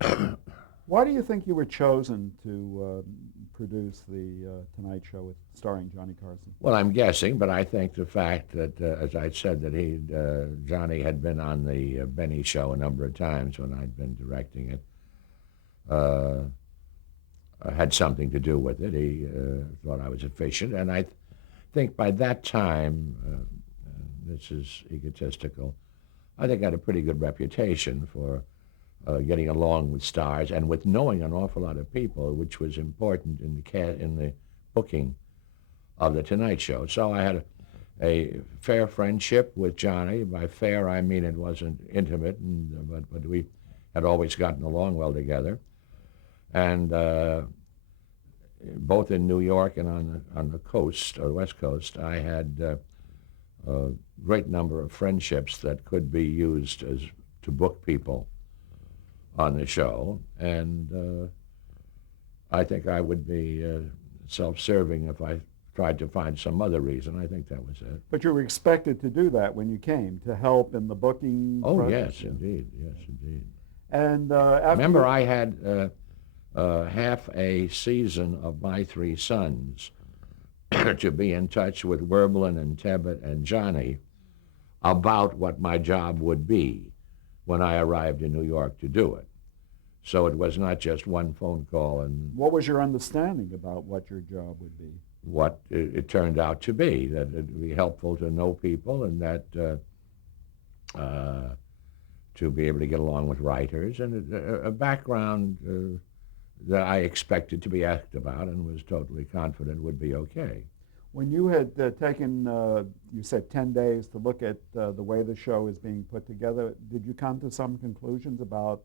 Why do you think you were chosen to produce the Tonight Show with starring Johnny Carson? Well, I'm guessing, but I think the fact that, as I said, that Johnny had been on the Benny Show a number of times when I'd been directing it, uh, had something to do with it. He thought I was efficient, and I think by that time, this is egotistical, I think I had a pretty good reputation for getting along with stars and with knowing an awful lot of people, which was important in the booking of the Tonight Show. So I had a fair friendship with Johnny. By fair, I mean it wasn't intimate, but we had always gotten along well together. And both in New York and on the coast or West Coast, I had a great number of friendships that could be used as to book people on the show, and I think I would be self-serving if I tried to find some other reason. I think that was it. But you were expected to do that when you came, to help in the booking Oh, process? yes, indeed. Yes, indeed. And after Remember, I had half a season of My Three Sons to be in touch with Werblin and Tebbett and Johnny about what my job would be when I arrived in New York to do it. So it was not just one phone call and what was your understanding about what your job would be? what it turned out to be, that it would be helpful to know people and that to be able to get along with writers and a background that I expected to be asked about and was totally confident would be okay. When you had taken, you said 10 days to look at the way the show is being put together, did you come to some conclusions about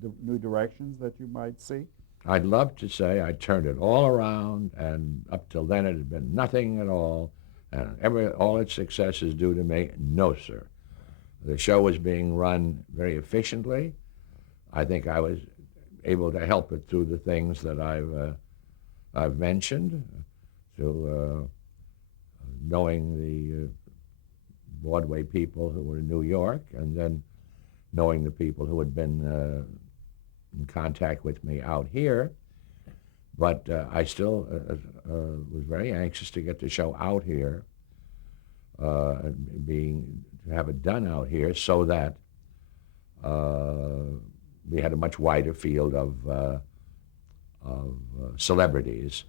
the new directions that you might see? I'd love to say I turned it all around, and up till then it had been nothing at all, and all its success is due to me. No, sir. The show was being run very efficiently. I think I was able to help it through the things that I've mentioned, through knowing the Broadway people who were in New York, and then knowing the people who had been in contact with me out here. But I still was very anxious to get the show out here, to have it done out here, so that we had a much wider field of celebrities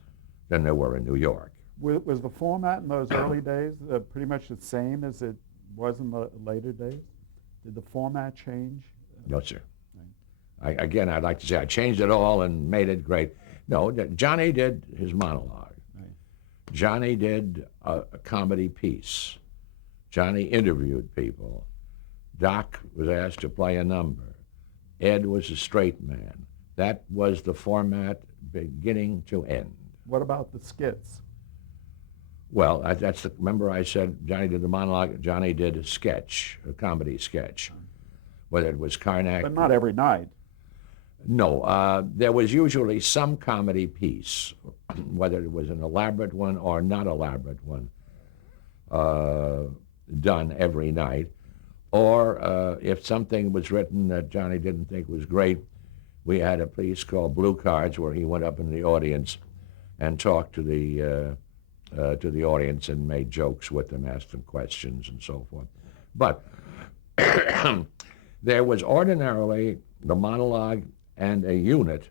than there were in New York. Was the format in those early days pretty much the same as it was in the later days? Did the format change? No, sir. Right. Again, I'd like to say I changed it all and made it great. No, Johnny did his monologue. Right. Johnny did a comedy piece. Johnny interviewed people. Doc was asked to play a number. Ed was a straight man. That was the format beginning to end. What about the skits? Well, remember I said Johnny did the monologue, Johnny did a sketch, a comedy sketch, whether it was Karnak. But not every night. No, there was usually some comedy piece, whether it was an elaborate one or not elaborate one, done every night. Or if something was written that Johnny didn't think was great, we had a piece called Blue Cards where he went up in the audience and talked to the audience and made jokes with them, asked them questions and so forth. But there was ordinarily the monologue and a unit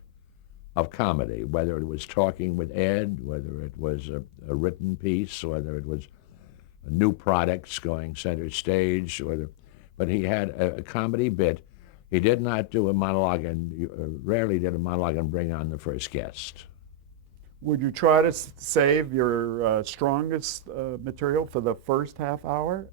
of comedy, whether it was talking with Ed, whether it was a written piece, whether it was new products going center stage, but he had a comedy bit. He did not do a monologue and rarely did a monologue and bring on the first guest. Would you try to save your strongest material for the first half hour?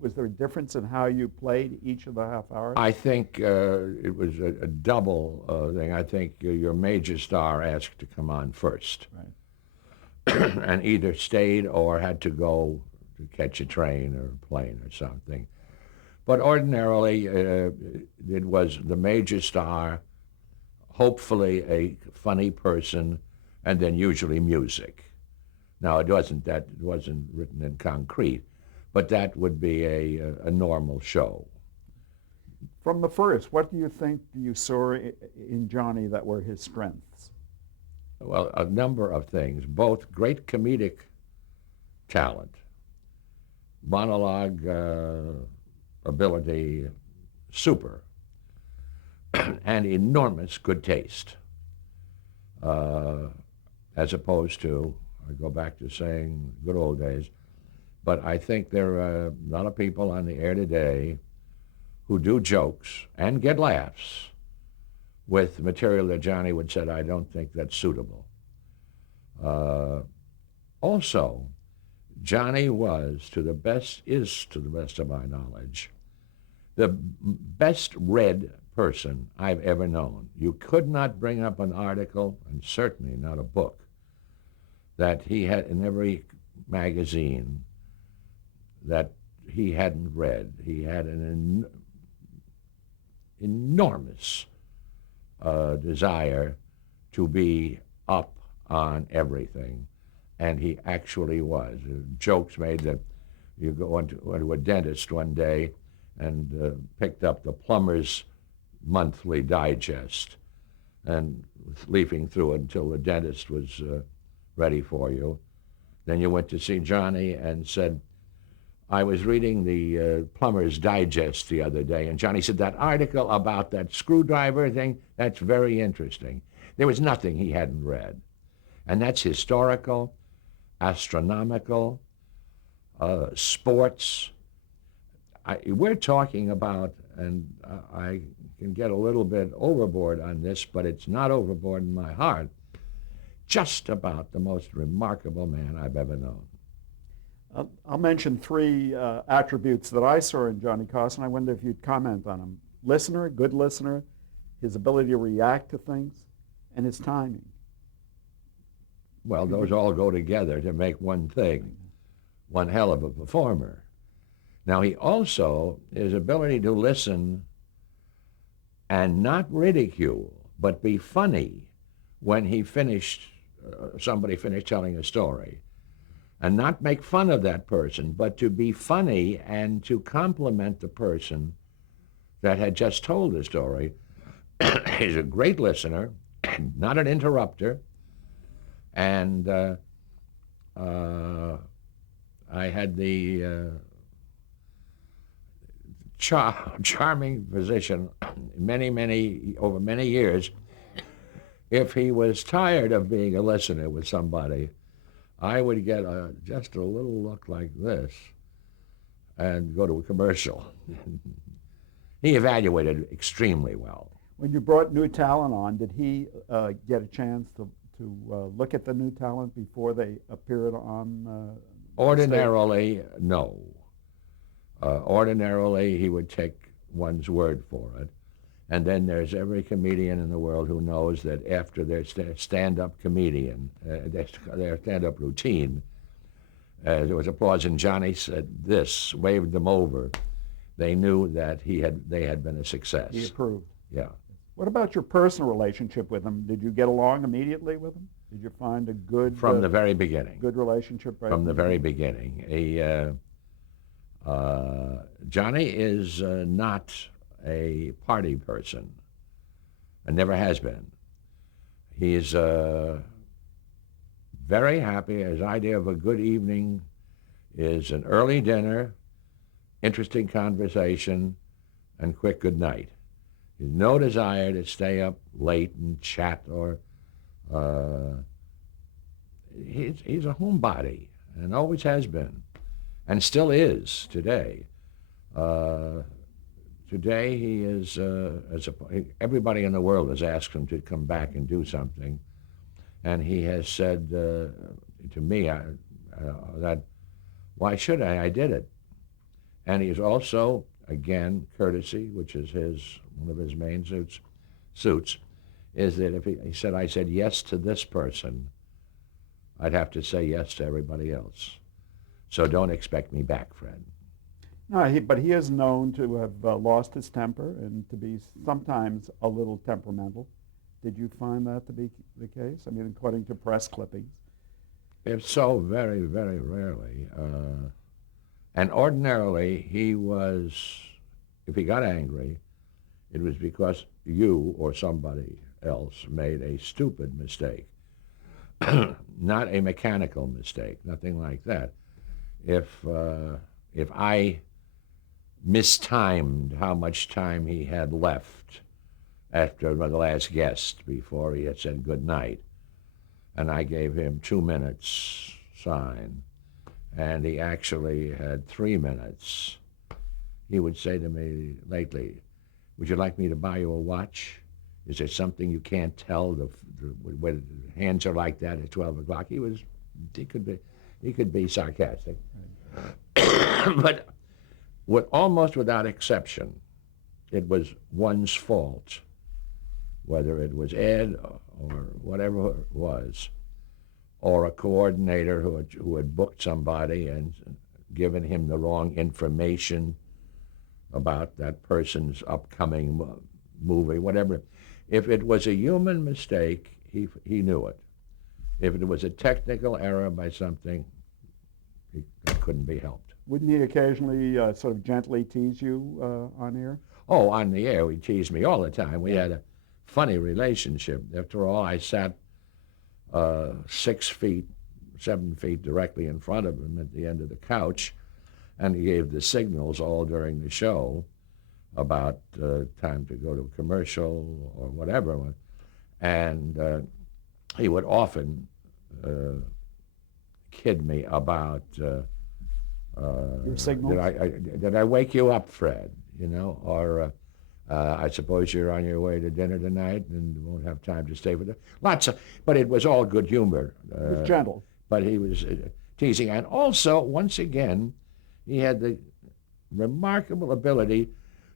Was there a difference in how you played each of the half hours? I think it was a double thing. I think your major star asked to come on first. Right. And either stayed or had to go to catch a train or a plane or something. But ordinarily, it was the major star, hopefully a funny person, and then usually music. Now, it wasn't written in concrete, but that would be a normal show. From the first, what do you think you saw in Johnny that were his strengths? Well, a number of things, both great comedic talent, monologue ability, super, and enormous good taste, uh, as opposed to, I go back to saying good old days, but I think there are a lot of people on the air today who do jokes and get laughs with material that Johnny would said, I don't think that's suitable. Uh, Also, Johnny is to the best of my knowledge, the best read person I've ever known. You could not bring up an article, and certainly not a book, that he had in every magazine that he hadn't read. He had an enormous desire to be up on everything, and he actually was. Jokes made that you went to a dentist one day and picked up the Plumber's Monthly Digest and was leafing through it until the dentist was ready for you. Then you went to see Johnny and said, I was reading the Plumber's Digest the other day, and Johnny said, that article about that screwdriver thing, that's very interesting. There was nothing he hadn't read. And that's historical, astronomical, sports. We're talking about, and I can get a little bit overboard on this, but it's not overboard in my heart, just about the most remarkable man I've ever known. I'll mention three attributes that I saw in Johnny Carson. I wonder if you'd comment on them. Listener, good listener, his ability to react to things, and his timing. Well, those all go together to make one thing, one hell of a performer. Now, he also, his ability to listen and not ridicule, but be funny when he somebody finished telling a story, and not make fun of that person, but to be funny and to compliment the person that had just told the story. He's a great listener, not an interrupter, and I had the charming position over many years. If he was tired of being a listener with somebody, I would get just a little look like this and go to a commercial. He evaluated extremely well. When you brought new talent on, did he get a chance to look at the new talent before they appeared on Ordinarily, no. Ordinarily, he would take one's word for it. And then there's every comedian in the world who knows that after their stand-up comedian, their stand-up routine, there was applause, and Johnny said this, waved them over. They knew that they had been a success. He approved. Yeah. What about your personal relationship with him? Did you get along immediately with him? Did you find a good From the very beginning. Good relationship? Right from the very beginning. Johnny is not a party person, and never has been. He's very happy. His idea of a good evening is an early dinner, interesting conversation, and quick good night. He's no desire to stay up late and chat, or he's a homebody and always has been, and still is today. Today he is, everybody in the world has asked him to come back and do something, and he has said to me that, why should I? I did it. And he's also, again, courtesy, which is one of his main suits, is that if he said, I said yes to this person, I'd have to say yes to everybody else. So don't expect me back, Fred. No, but he is known to have lost his temper and to be sometimes a little temperamental. Did you find that to be the case? I mean, according to press clippings. If so, very, very rarely. And ordinarily, he was, if he got angry, it was because you or somebody else made a stupid mistake, not a mechanical mistake, nothing like that. If I mistimed how much time he had left after the last guest before he had said good night, and I gave him 2 minutes sign, and he actually had 3 minutes, he would say to me lately, would you like me to buy you a watch? Is there something you can't tell? When hands are like that at 12 o'clock. He could be sarcastic. But almost without exception, it was one's fault, whether it was Ed or whatever it was, or a coordinator who had booked somebody and given him the wrong information about that person's upcoming movie, whatever. If it was a human mistake, he knew it. If it was a technical error by something, it couldn't be helped. Wouldn't he occasionally sort of gently tease you on air? Oh, on the air, he teased me all the time. We had a funny relationship. After all, I sat 6 feet, 7 feet directly in front of him at the end of the couch, and he gave the signals all during the show about time to go to a commercial or whatever. And he would often kid me about your signals? Did I wake you up, Fred? You know, or I suppose you're on your way to dinner tonight and won't have time to stay with us. But it was all good humor. It was gentle. But he was teasing. And also, once again, he had the remarkable ability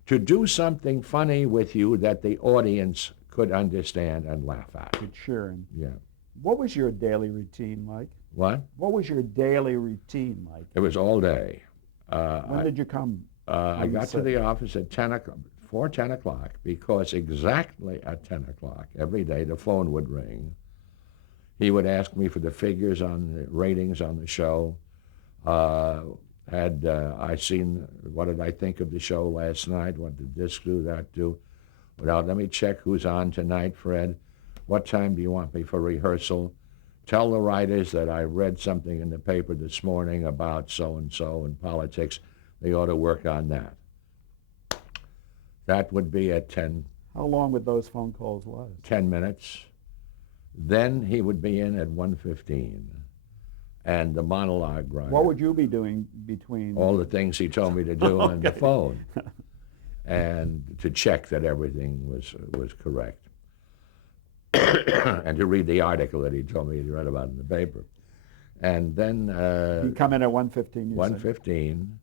to do something funny with you that the audience could understand and laugh at. Good cheering. Yeah. What was your daily routine like? What? What was your daily routine like? It was all day. When did you come? I got to the office at 10 o'clock, because exactly at 10 o'clock every day the phone would ring. He would ask me for the figures on the ratings on the show. Had I seen, what did I think of the show last night? What did this do, that do? Well, let me check who's on tonight, Fred. What time do you want me for rehearsal? Tell the writers that I read something in the paper this morning about so-and-so in politics. They ought to work on that. That would be at 10. How long would those phone calls last? 10 minutes. Then he would be in at 1:15. And the monologue writer. What would you be doing between? All the things he told me to do on the phone. And to check that everything was correct. And to read the article that he told me he read about in the paper. And then You come in at 1:15. 1:15,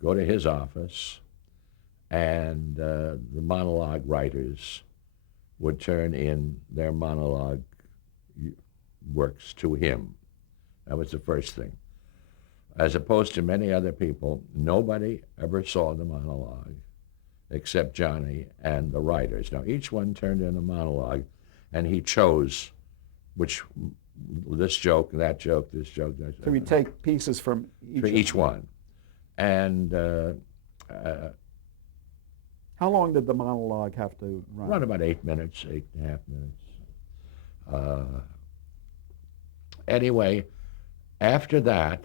go to his office, and the monologue writers would turn in their monologue works to him. That was the first thing. As opposed to many other people, nobody ever saw the monologue except Johnny and the writers. Now, each one turned in a monologue, and he chose this joke, that joke, this joke, that joke. So we take pieces from each one. And how long did the monologue have to run? Run about 8 minutes, 8.5 minutes. Anyway, after that,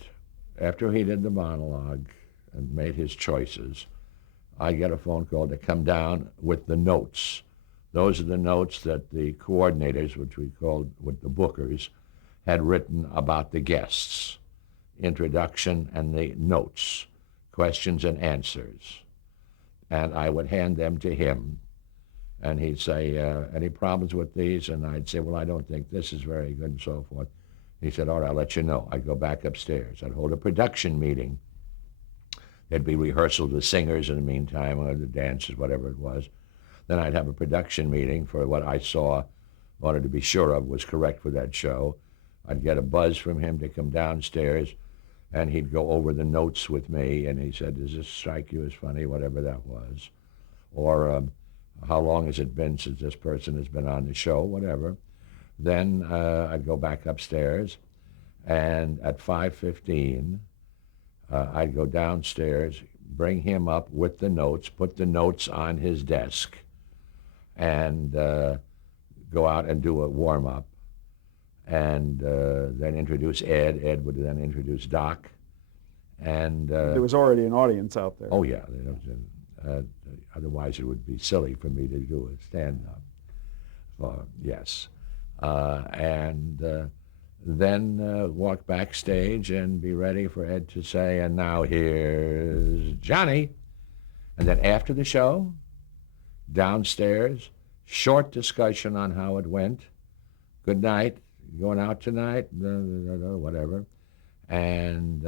after he did the monologue and made his choices, I get a phone call to come down with the notes. Those are the notes that the coordinators, which we called with the bookers, had written about the guests. Introduction and the notes, questions and answers. And I would hand them to him, and he'd say, any problems with these? And I'd say, well, I don't think this is very good, and so forth. He said, all right, I'll let you know. I'd go back upstairs. I'd hold a production meeting. There'd be rehearsals with singers in the meantime, or the dances, whatever it was. Then I'd have a production meeting for what I saw, wanted to be sure of was correct for that show. I'd get a buzz from him to come downstairs, and he'd go over the notes with me, and he said, does this strike you as funny, whatever that was? Or how long has it been since this person has been on the show, whatever. Then I'd go back upstairs, and at 5:15, I'd go downstairs, bring him up with the notes, put the notes on his desk, and go out and do a warm-up, and then introduce Ed. Ed would then introduce Doc, and There was already an audience out there. oh yeah, otherwise it would be silly for me to do a stand-up. Yes, and then walk backstage and be ready for Ed to say, and now here's Johnny. And then after the show, downstairs, short discussion on how it went. Good night, going out tonight, whatever. And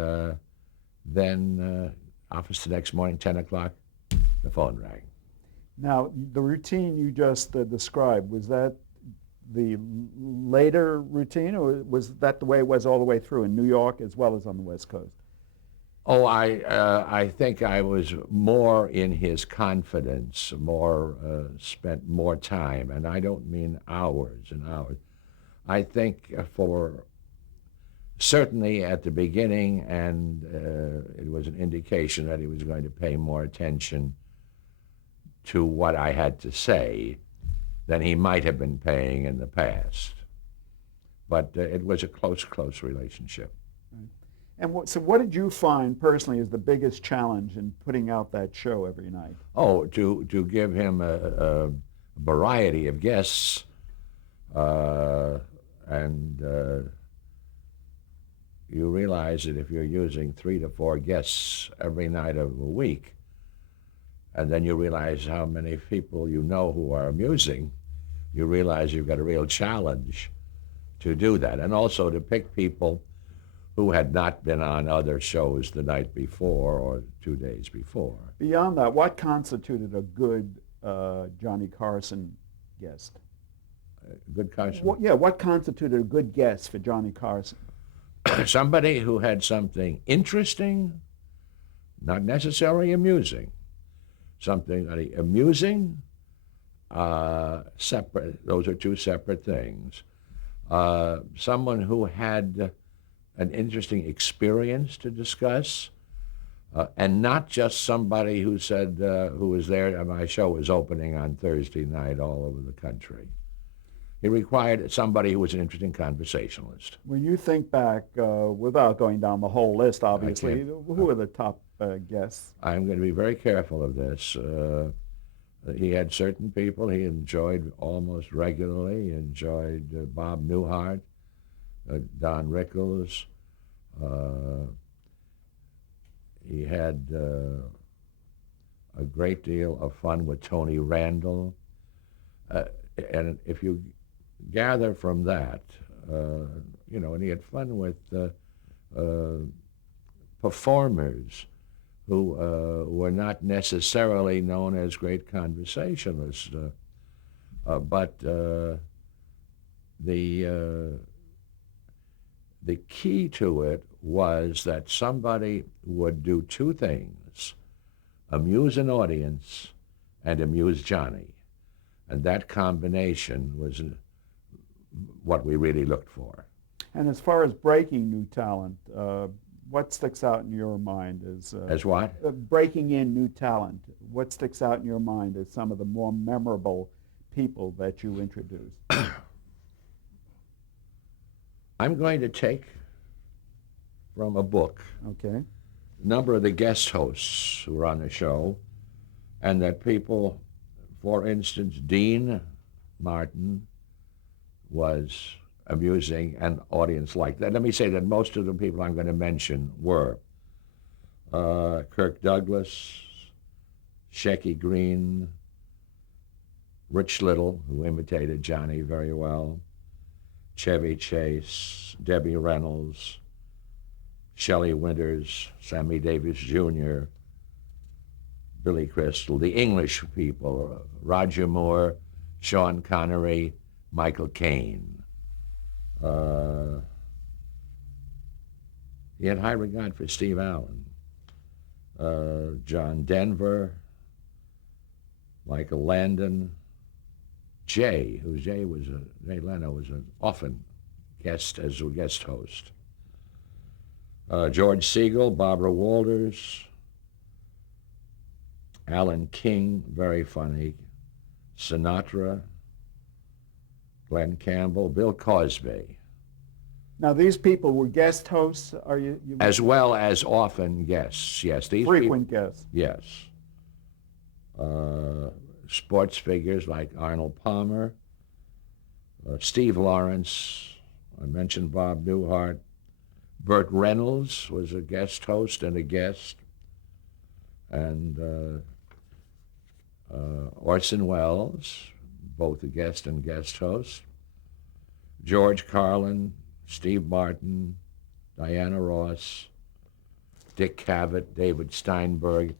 then office the next morning, 10 o'clock, the phone rang. Now, the routine you just described, was that the later routine, or was that the way it was all the way through in New York as well as on the West Coast? Oh, I think I was more in his confidence, spent more time, and I don't mean hours and hours. I think for certainly at the beginning, and it was an indication that he was going to pay more attention to what I had to say than he might have been paying in the past. But it was a close relationship. And so what did you find personally as the biggest challenge in putting out that show every night? Oh, to give him a variety of guests, and you realize that if you're using 3 to 4 guests every night of a week, and then you realize how many people you know who are amusing, you realize you've got a real challenge to do that. And also to pick people who had not been on other shows the night before or 2 days before. Beyond that, what constituted a good Johnny Carson guest? Good Carson? What constituted a good guest for Johnny Carson? Somebody who had something interesting, not necessarily amusing. Something amusing, separate. Those are two separate things. Someone who had an interesting experience to discuss, and not just somebody who said, who was there, my show was opening on Thursday night all over the country. It required somebody who was an interesting conversationalist. When you think back, without going down the whole list, obviously, who are the top guests? I'm going to be very careful of this. He had certain people he enjoyed almost regularly. He enjoyed Bob Newhart, Don Rickles. He had a great deal of fun with Tony Randall. And if you gather from that, and he had fun with performers who were not necessarily known as great conversationalists, but the key to it was that somebody would do two things: amuse an audience and amuse Johnny. And that combination was what we really looked for. And as far as breaking new talent, what sticks out in your mind as what? Breaking in new talent. What sticks out in your mind as some of the more memorable people that you introduced? I'm going to take from a book a number of the guest hosts who were on the show, and that people, for instance, Dean Martin was amusing and audience liked that. Let me say that most of the people I'm going to mention were Kirk Douglas, Shecky Green, Rich Little, who imitated Johnny very well, Chevy Chase, Debbie Reynolds, Shelley Winters, Sammy Davis Jr., Billy Crystal, the English people, Roger Moore, Sean Connery, Michael Caine. He had high regard for Steve Allen, John Denver, Michael Landon, Jay Leno was an often guest as a guest host. George Segal, Barbara Walters, Alan King, very funny. Sinatra, Glenn Campbell, Bill Cosby, Now, these people were guest hosts. Are you as well as often guests. Yes, these frequent people. guests? Yes. Sports figures like Arnold Palmer, Steve Lawrence. I mentioned Bob Newhart. Burt Reynolds was a guest host and a guest. And Orson Welles, both a guest and guest host. George Carlin, Steve Martin, Diana Ross, Dick Cavett, David Steinberg.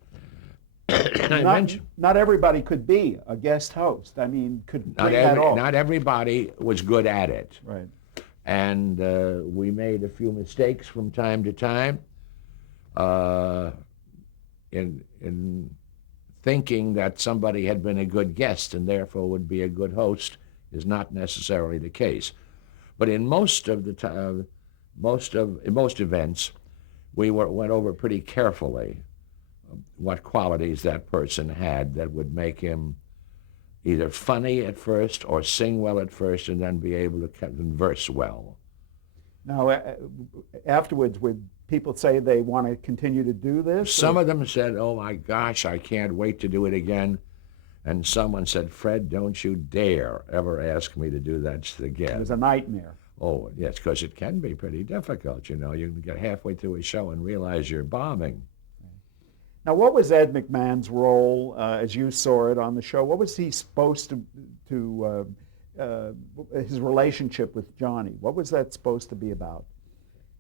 Not everybody could be a guest host. I mean, could bring that off. Not everybody was good at it. Right. And we made a few mistakes from time to time in thinking that somebody had been a good guest and therefore would be a good host is not necessarily the case. But in most events, we went over pretty carefully what qualities that person had that would make him either funny at first or sing well at first and then be able to converse well. Now, afterwards, would people say they want to continue to do this? Some of them said, "Oh my gosh, I can't wait to do it again." And someone said, "Fred, don't you dare ever ask me to do that again." It was a nightmare. Oh, yes, because it can be pretty difficult, you know. You can get halfway through a show and realize you're bombing. Now, what was Ed McMahon's role as you saw it on the show? What was he supposed to his relationship with Johnny? What was that supposed to be about?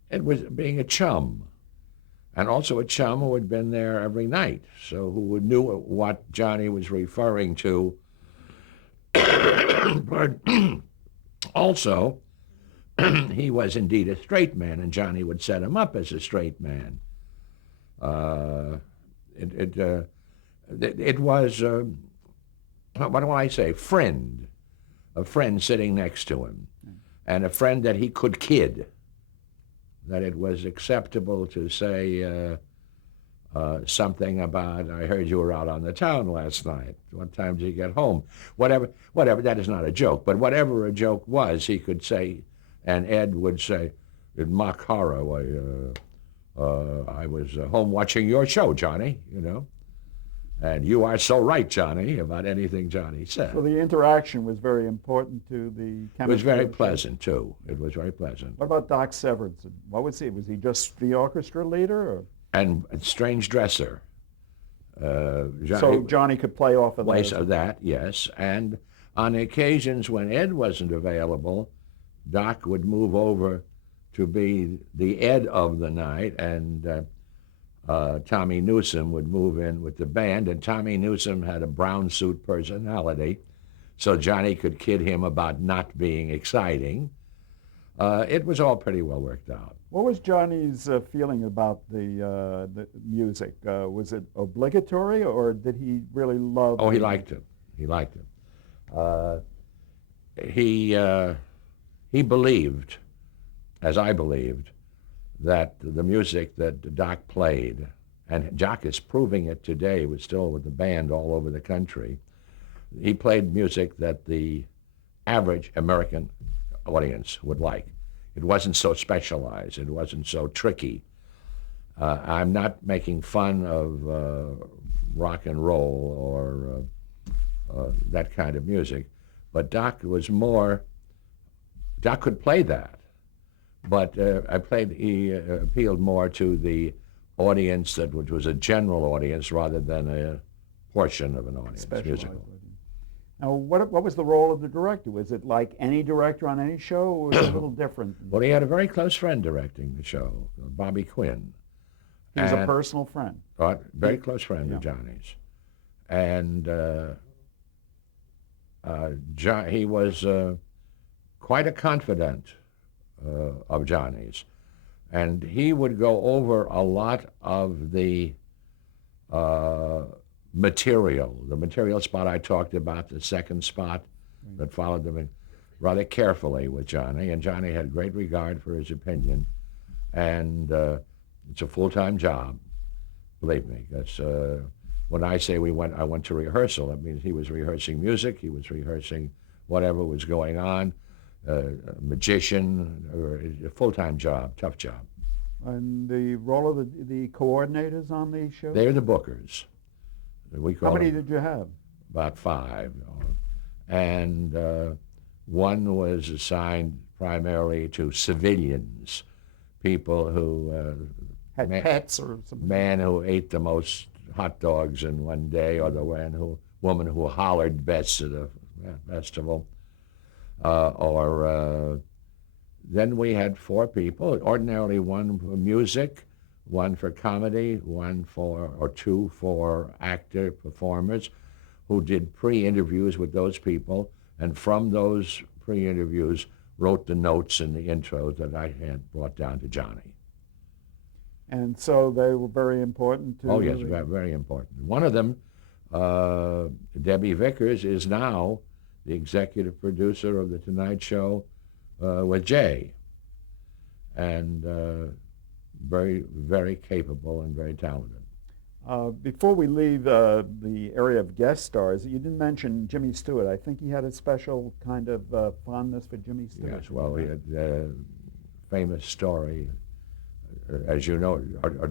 It was being a chum, and also a chum who had been there every night, so who knew what Johnny was referring to. But also, he was indeed a straight man, and Johnny would set him up as a straight man. It was, what do I say, a friend sitting next to him, and a friend that he could kid, that it was acceptable to say something about, "I heard you were out on the town last night. What time did you get home?" Whatever, that is not a joke, but whatever a joke was, he could say, and Ed would say, in mock horror, I was home watching your show, Johnny, you know. And you are so right, Johnny, about anything Johnny said. So the interaction was very important to the chemistry. It was very pleasant, too. It was very pleasant. What about Doc Severinsen? What was he? Was he just the orchestra leader? Or? And strange dresser. So Johnny could play off of that, yes. And on occasions when Ed wasn't available, Doc would move over to be the Ed of the night, and Tommy Newsom would move in with the band, and Tommy Newsom had a brown suit personality, so Johnny could kid him about not being exciting. It was all pretty well worked out. What was Johnny's feeling about the music? Was it obligatory, or did he really love? Oh, he liked it. He liked it. He believed, as I believed, that the music that Doc played, and Doc is proving it today, was still with the band all over the country. He played music that the average American audience would like. It wasn't so specialized. It wasn't so tricky. I'm not making fun of rock and roll or that kind of music, but Doc could play that. But he appealed more to the audience which was a general audience rather than a portion of an audience, musical. Now, what was the role of the director? Was it like any director on any show, or was it a little different? Well, he had a very close friend directing the show, Bobby Quinn. He was a personal friend. Very close friend of Johnny's. And he was quite a confidant of Johnny's, and he would go over a lot of the material spot I talked about, the second spot that followed them rather carefully with Johnny, and Johnny had great regard for his opinion, and it's a full-time job, believe me, because when I say I went to rehearsal, that means he was rehearsing music, he was rehearsing whatever was going on, a magician, or a full-time job, tough job. And the role of the coordinators on the show? They're the bookers. We call How many them did you have? about 5. And one was assigned primarily to civilians, people who Had pets or something? man who ate the most hot dogs in one day, or the woman who hollered best at a festival, then we had 4 people, ordinarily one for music, one for comedy, one or 2 for actor performers, who did pre-interviews with those people, and from those pre-interviews wrote the notes and the intro that I had brought down to Johnny. And so they were very important to... Oh, yes, very important. One of them, Debbie Vickers, is now the executive producer of The Tonight Show with Jay, and very, very capable and very talented. Before we leave the area of guest stars, you didn't mention Jimmy Stewart. I think he had a special kind of fondness for Jimmy Stewart. Yes, well, he had a famous story. As you know,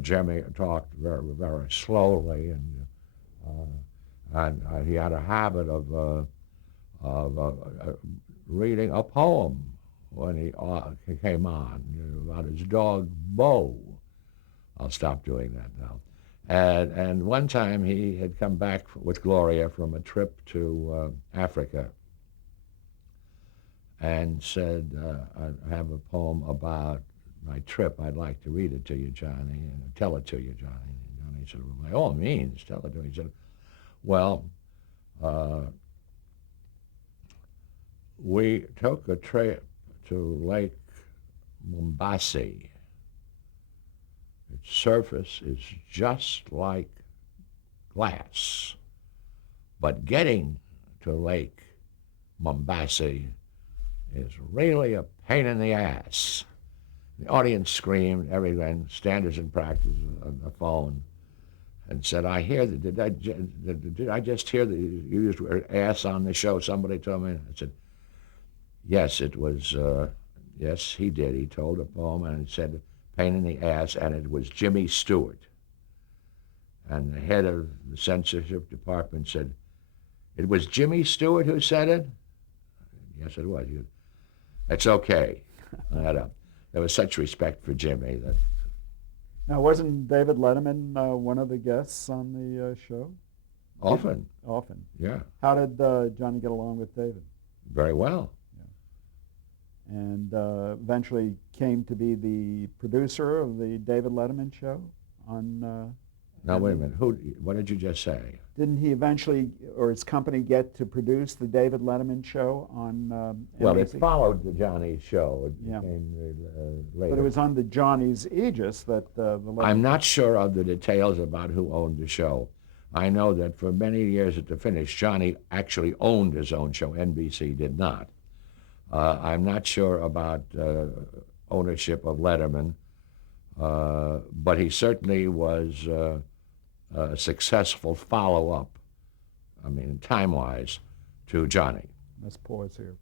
Jimmy talked very, very slowly, and he had a habit of reading a poem when he came on, about his dog Bo. I'll stop doing that now. And one time he had come back with Gloria from a trip to Africa, and said, I have a poem about my trip. I'd like to read it to you, Johnny, and tell it to you, Johnny. And Johnny said, well, by all means, tell it to me. He said, well, we took a trip to Lake Mombasi. Its surface is just like glass, but getting to Lake Mombasi is really a pain in the ass. The audience screamed, everyone, standards in practice on the phone, and said, I hear that, did I just hear that you used ass on the show? Somebody told me. I said, yes, it was, yes, he did. He told a poem, and it said, pain in the ass, and it was Jimmy Stewart. And the head of the censorship department said, it was Jimmy Stewart who said it? Yes, it was. That's okay. There was such respect for Jimmy that... Now, wasn't David Letterman one of the guests on the show? Often. Often. Yeah. How did Johnny get along with David? Very well. Yeah. And eventually came to be the producer of the David Letterman show on... Now, wait a minute. What did you just say? Didn't he eventually, or his company, get to produce the David Letterman show on NBC? Well, it followed the Johnny show. It Yeah. came later. But it was under Johnny's aegis that the Letterman... I'm not sure of the details about who owned the show. I know that for many years at the finish, Johnny actually owned his own show. NBC did not. I'm not sure about ownership of Letterman, but he certainly was a successful follow-up, I mean, time-wise, to Johnny. Let's pause here.